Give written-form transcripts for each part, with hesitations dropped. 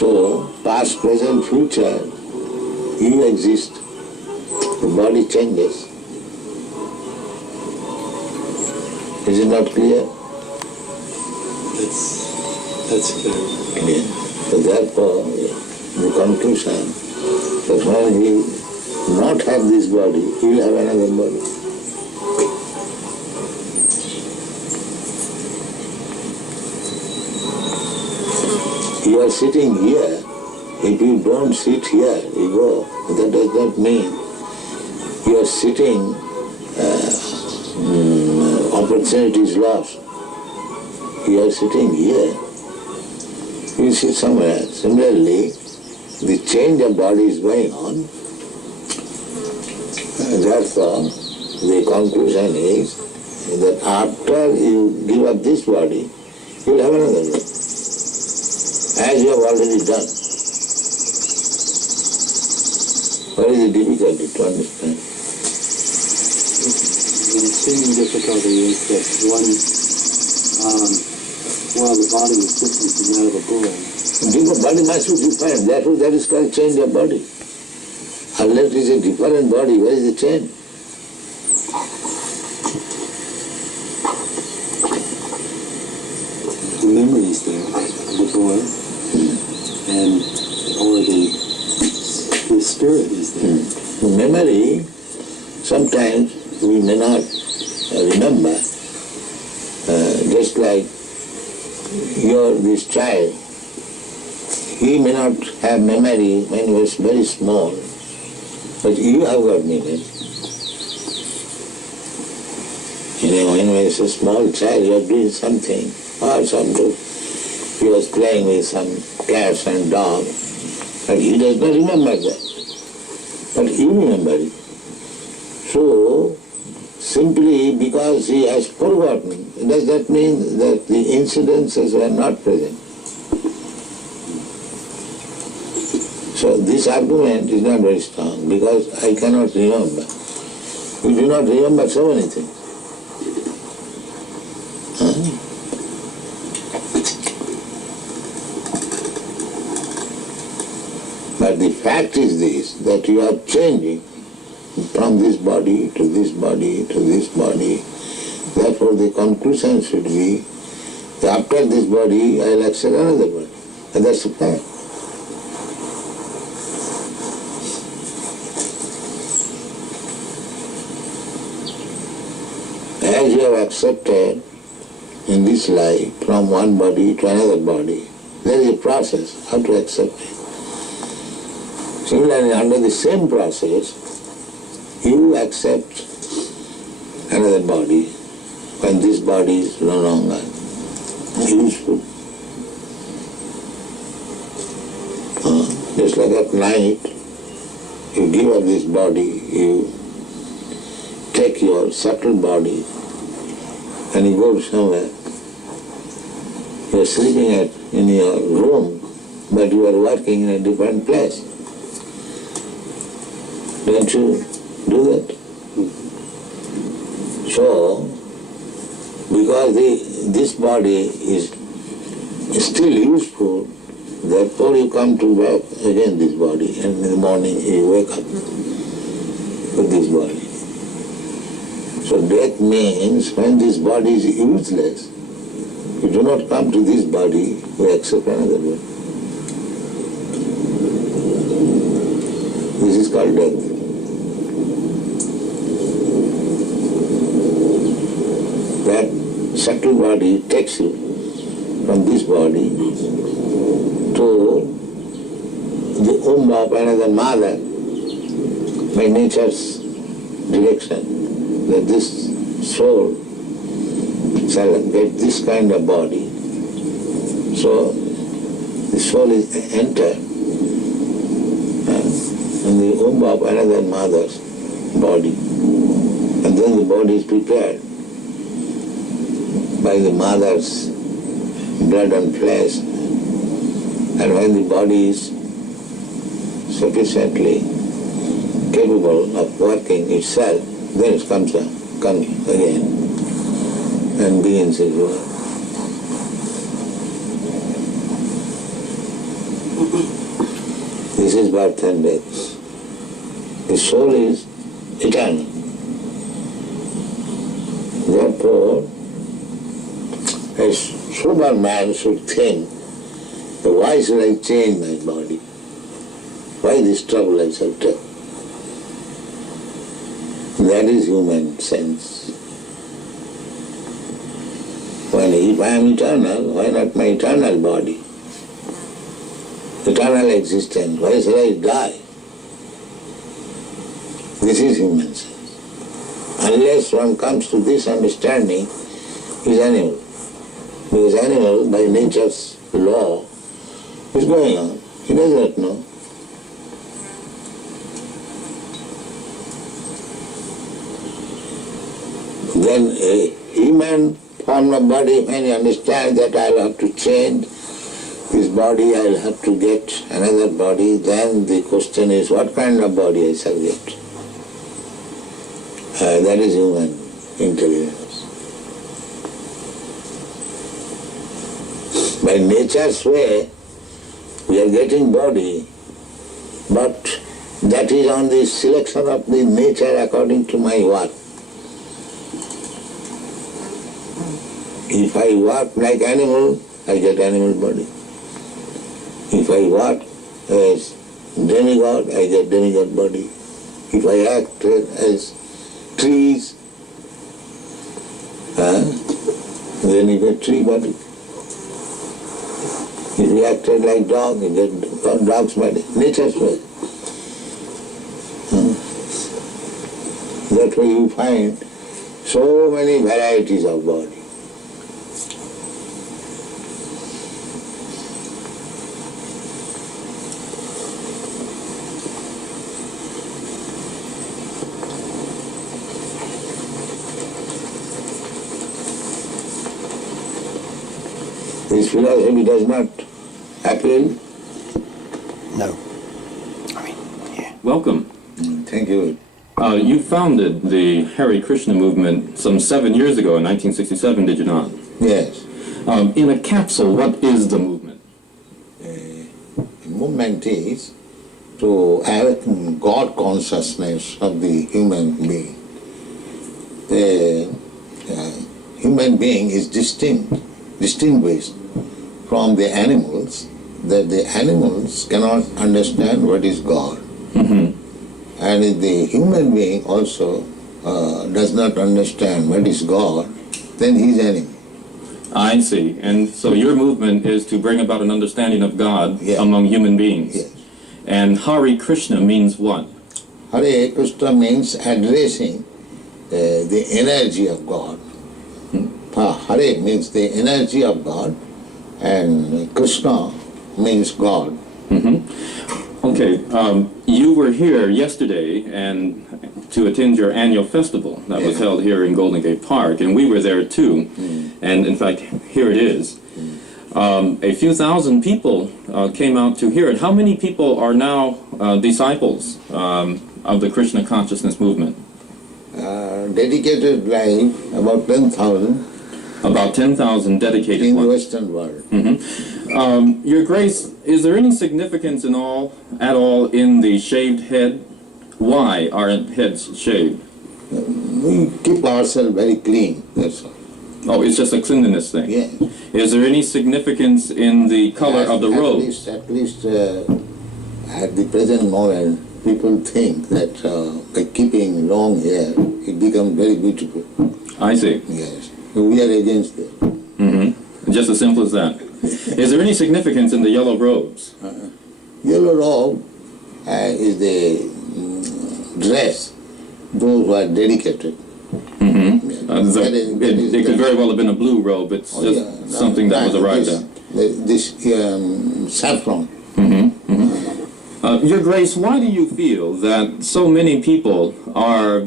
So, past, present, future, you exist, the body changes. Is it not clear? That's clear. Clear. So therefore, the conclusion that when he not have this body, he will have another body. You are sitting here, if you don't sit here, you go. That does not mean you are sitting, opportunity is lost. You are sitting here, you sit somewhere else. Similarly, the change of body is going on. Therefore, the conclusion is that after you give up this body, you will have another body, as you have already done. What is the difficulty to understand? The seeming difficulty is that while the body is different from that of a boy, The body must be different. Therefore, that is called change of body. Unless it is a different body, where is the change? the memory is there of the boy, or the spirit is there. Memory, sometimes we may not remember. Just like this child, he may not have memory when he was very small, but you have got memory. When he was a small child, you are doing something, or he was playing with some cats and dogs, but he does not remember that. But you remember it. So, simply because he has forgotten, does that mean that the incidences were not present? So this argument is not very strong, because I cannot remember. We do not remember so many things. But the fact is this, that you are changing from this body to this body to this body. Therefore the conclusion should be, that after this body I will accept another body. And that's the fact. As you have accepted in this life from one body to another body, there is a process how to accept it. Similarly, under the same process, you accept another body when this body is no longer useful. Just like at night, you give up this body, you take your subtle body and you go somewhere. You are sleeping in your room, but you are working in a different place. Don't you do that? So, because this body is still useful, therefore you come to back again this body, and in the morning you wake up with this body. So death means when this body is useless, you do not come to this body, you accept another body. This is called death. That subtle body takes you from this body to the womb of another mother by nature's direction, that this soul shall get this kind of body. So the soul is entered in the womb of another mother's body, and then the body is prepared by the mother's blood and flesh, and when the body is sufficiently capable of working itself, then it comes again and begins its work. is birth and death. The soul is eternal. Therefore, a sober man should think, why should I change my body? Why this trouble I shall take? That is human sense. When if I am eternal, why not my eternal body? Eternal existence, why shall I die? This is human sense. Unless one comes to this understanding, he is animal. Because animal, by nature's law, is going on. He does not know. Then a human form of body, when you understand that I will have to change this body, I will have to get another body, then the question is, what kind of body I shall get? That is human intelligence. By nature's way, we are getting body, but that is on the selection of the nature according to my work. If I work like animal, I get animal body. If I work as demigod, I get demigod body. If I act as trees, then you get tree body. If you acted like dog, you get dog's body. Nature's way. That's why you find so many varieties of body. This philosophy does not appeal? No. Welcome. Thank you. You founded the Hare Krishna movement some 7 years ago in 1967, did you not? Yes. In a capsule, what is the movement? The movement is to have God consciousness of the human being. The human being is distinguished from the animals, that the animals cannot understand what is God. Mm-hmm. And if the human being also does not understand what is God, then he is enemy. I see. And so your movement is to bring about an understanding of God among human beings. Yes. And Hare Krishna means what? Hare Krishna means addressing the energy of God. Hare means the energy of God, and Krishna means God. Mm-hmm. Okay, you were here yesterday and to attend your annual festival that was held here in Golden Gate Park, and we were there too. And in fact, here it is. A few thousand people came out to hear it. How many people are now disciples of the Krishna consciousness movement? Dedicated life, about 10,000. About 10,000 dedicated in ones. the Western world. Mm-hmm. Your Grace, is there any significance at all in the shaved head? Why are heads shaved? We keep ourselves very clean, that's all. Oh, it's just a cleanliness thing? Yes. Is there any significance in the color of the robe? At least at the present moment, people think that by keeping long hair, it becomes very beautiful. I see. Yes. We are against that. Mm-hmm. Just as simple as that. Is there any significance in the yellow robes? Yellow robe is the dress, those who are dedicated. Mm-hmm. It could very well have been a blue robe. It's something that was arrived at. This saffron. Mm-hmm. Mm-hmm. Your Grace, why do you feel that so many people are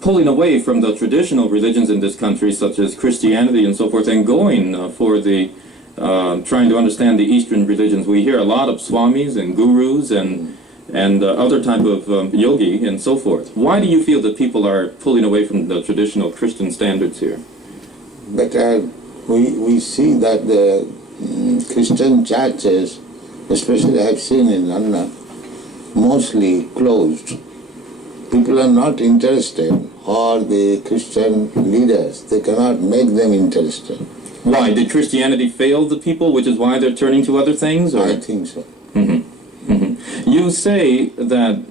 pulling away from the traditional religions in this country, such as Christianity and so forth, and going for the trying to understand the Eastern religions? We hear a lot of swamis and gurus and other type of yogi and so forth. Why do you feel that people are pulling away from the traditional Christian standards here? But we see that the Christian churches especially I have seen in London, mostly closed. People are not interested, or the Christian leaders, they cannot make them interested. Why? Did Christianity fail the people, which is why they're turning to other things? Or? I think so. You say that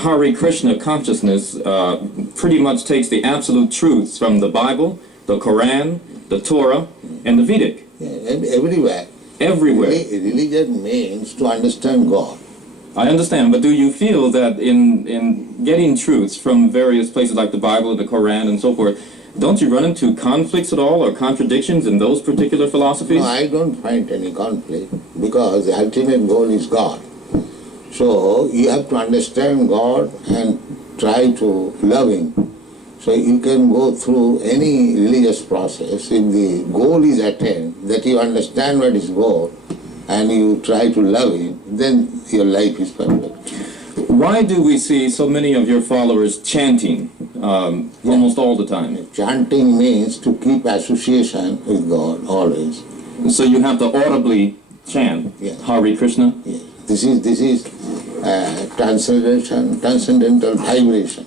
Hare Krishna consciousness pretty much takes the absolute truths from the Bible, the Quran, the Torah, and the Vedic. Yeah, everywhere. Everywhere. Religion means to understand God. I understand, but do you feel that in getting truths from various places like the Bible and the Quran and so forth, don't you run into conflicts at all or contradictions in those particular philosophies? No, I don't find any conflict because the ultimate goal is God. So you have to understand God and try to love Him. So you can go through any religious process. If the goal is attained, that you understand what is goal, and you try to love Him, then your life is perfect. Why do we see so many of your followers chanting almost all the time? Chanting means to keep association with God always. So you have to audibly chant Hare Krishna? Yes. This is transcendental vibration.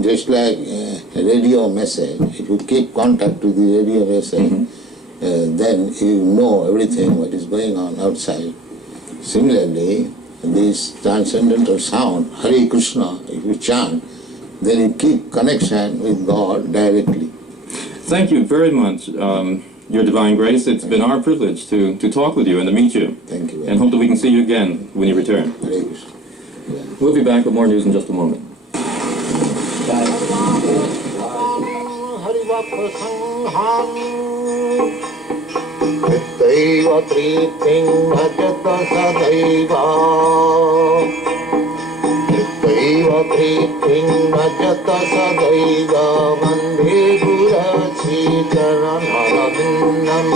Just like a radio message, if you keep contact with the radio message, then you know everything what is going on outside. Similarly, this transcendental sound, Hare Krishna, if you chant, then you keep connection with God directly. Thank you very much, Your Divine Grace. It's been our privilege to talk with you and to meet you. Thank you. And hope that we can see you again when you return. Hare Krishna. Yeah. We'll be back with more news in just a moment. Nittaiva pripting bhajata sadaiva. Nittaiva pripting bhajata sadaiva. Vande Guru Charanaravinam.